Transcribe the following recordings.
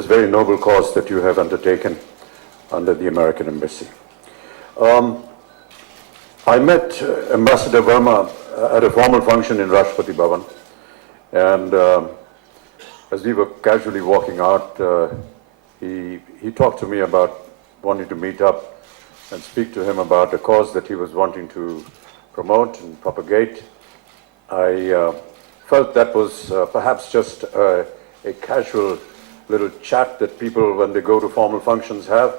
this very noble cause that you have undertaken under the American Embassy. I met Ambassador Verma at a formal function in Rashtrapati Bhavan, and as we were casually walking out, he talked to me about wanting to meet up and speak to him about a cause that he was wanting to promote and propagate. I felt that was perhaps just a casual little chat that people, when they go to formal functions, have,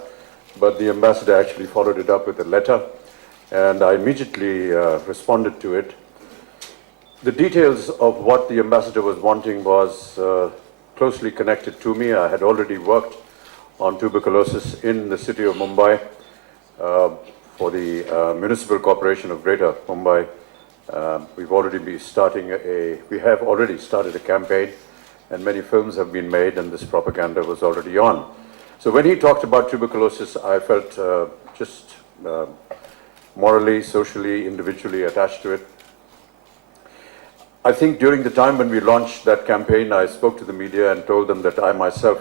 but the ambassador actually followed it up with a letter, and I immediately responded to it. The details of what the ambassador was wanting was closely connected to me. I had already worked on tuberculosis in the city of Mumbai for the Municipal Corporation of Greater Mumbai. We have already started a campaign, and many films have been made, and this propaganda was already on. So when he talked about tuberculosis, I felt just morally, socially, individually attached to it. I think during the time when we launched that campaign, I spoke to the media and told them that I myself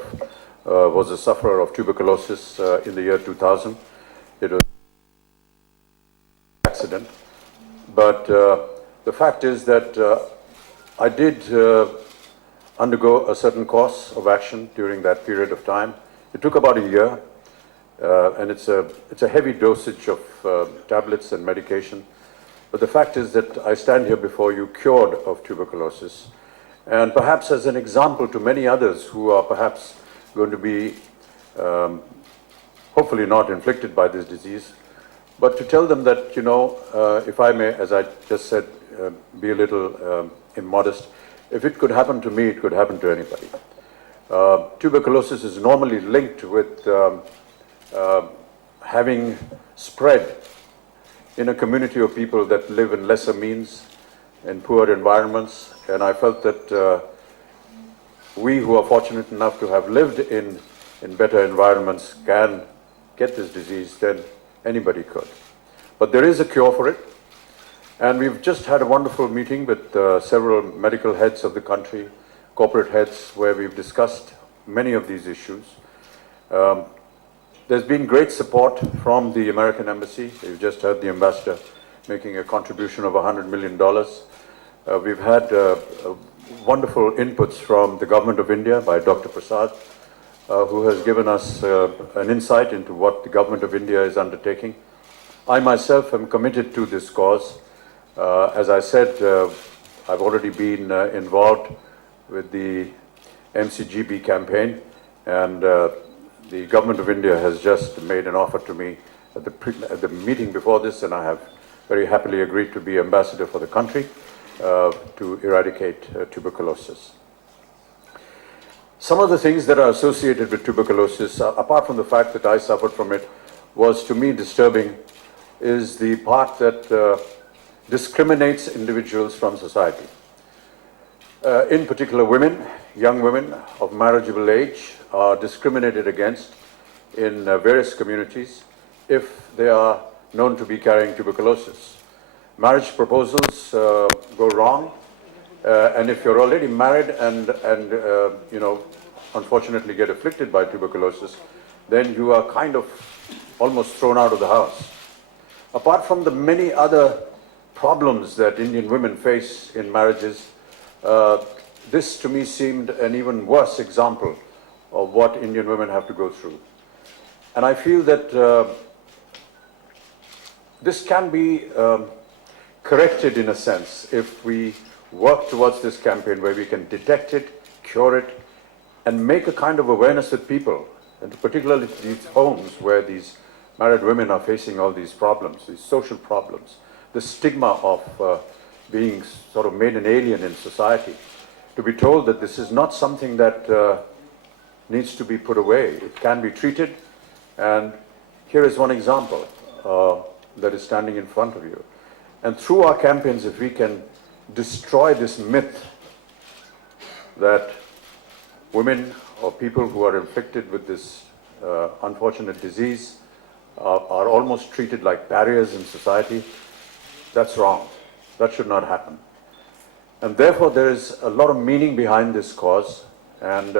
was a sufferer of tuberculosis in the year 2000. It was an accident. But the fact is that I did undergo a certain course of action during that period of time. It took about a year, and it's a heavy dosage of tablets and medication. But the fact is that I stand here before you cured of tuberculosis, and perhaps as an example to many others who are perhaps going to be hopefully not inflicted by this disease, but to tell them that, you know, if I may, as I just said, be a little immodest, if it could happen to me, it could happen to anybody. Tuberculosis is normally linked with having spread in a community of people that live in lesser means, in poor environments, and I felt that we who are fortunate enough to have lived in better environments can get this disease than anybody could. But there is a cure for it, and we've just had a wonderful meeting with several medical heads of the country, corporate heads, where we've discussed many of these issues. There's been great support from the American Embassy. We've just heard the ambassador making a contribution of $100 million. We've had wonderful inputs from the Government of India by Dr. Prasad, who has given us an insight into what the Government of India is undertaking. I myself am committed to this cause. As I said, I've already been involved with the MCGB campaign, and the Government of India has just made an offer to me at the meeting before this, and I have very happily agreed to be ambassador for the country to eradicate tuberculosis. Some of the things that are associated with tuberculosis, apart from the fact that I suffered from it, was to me disturbing, is the part that discriminates individuals from society. In particular, women, young women of marriageable age are discriminated against in various communities if they are known to be carrying tuberculosis. Marriage proposals go wrong, and if you're already married and you know, unfortunately get afflicted by tuberculosis, then you are kind of almost thrown out of the house. Apart from the many other problems that Indian women face in marriages, this to me seemed an even worse example of what Indian women have to go through. And I feel that this can be corrected in a sense if we work towards this campaign where we can detect it, cure it, and make a kind of awareness with people, and particularly these homes where these married women are facing all these problems, these social problems, the stigma of being sort of made an alien in society, to be told that this is not something that needs to be put away. It can be treated, and here is one example that is standing in front of you. And through our campaigns, if we can destroy this myth that women or people who are inflicted with this unfortunate disease are almost treated like barriers in society, that's wrong. That should not happen. And therefore, there is a lot of meaning behind this cause. And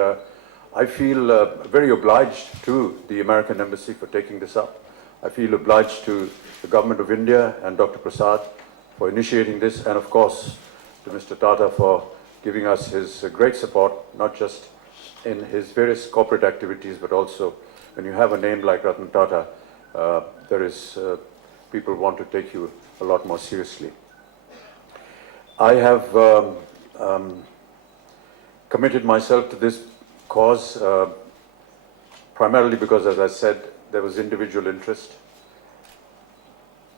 I feel very obliged to the American Embassy for taking this up. I feel obliged to the Government of India and Dr. Prasad for initiating this, and of course to Mr. Tata for giving us his great support, not just in his various corporate activities, but also when you have a name like Ratan Tata, people want to take you a lot more seriously. I have committed myself to this cause primarily because, as I said, there was individual interest.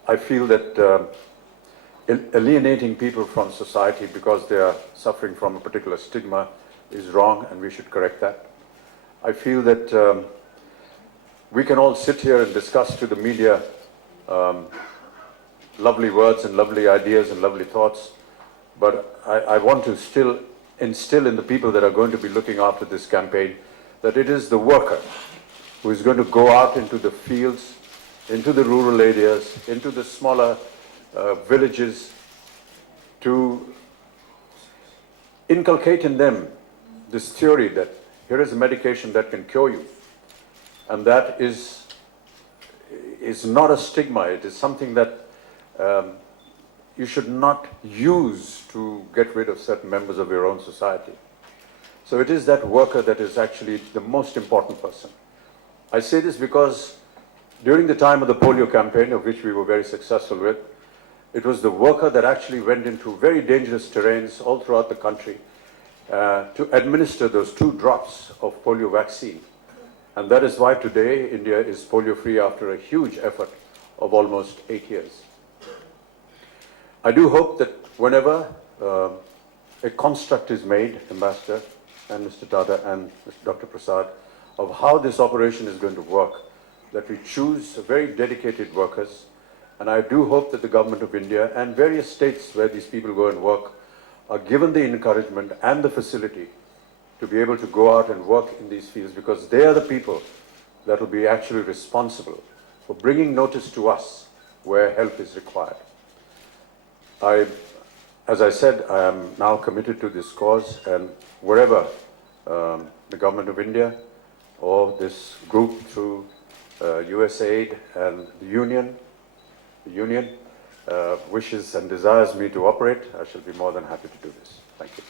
I feel that alienating people from society because they are suffering from a particular stigma is wrong, and we should correct that. I feel that we can all sit here and discuss to the media lovely words and lovely ideas and lovely thoughts, but I want to still instill in the people that are going to be looking after this campaign that it is the worker who is going to go out into the fields, into the rural areas, into the smaller villages, to inculcate in them this theory that here is a medication that can cure you, and that is not a stigma. It is something that you should not use to get rid of certain members of your own society. So it is that worker that is actually the most important person. I say this because during the time of the polio campaign, of which we were very successful with, it was the worker that actually went into very dangerous terrains all throughout the country to administer those 2 drops of polio vaccine. And that is why today India is polio-free after a huge effort of almost 8 years. I do hope that whenever a construct is made, Ambassador and Mr. Tata and Dr. Prasad, of how this operation is going to work, that we choose very dedicated workers. And I do hope that the Government of India and various states where these people go and work are given the encouragement and the facility to be able to go out and work in these fields, because they are the people that will be actually responsible for bringing notice to us where help is required. As I said, I am now committed to this cause, and wherever the Government of India or this group through USAID and the Union wishes and desires me to operate, I shall be more than happy to do this. Thank you.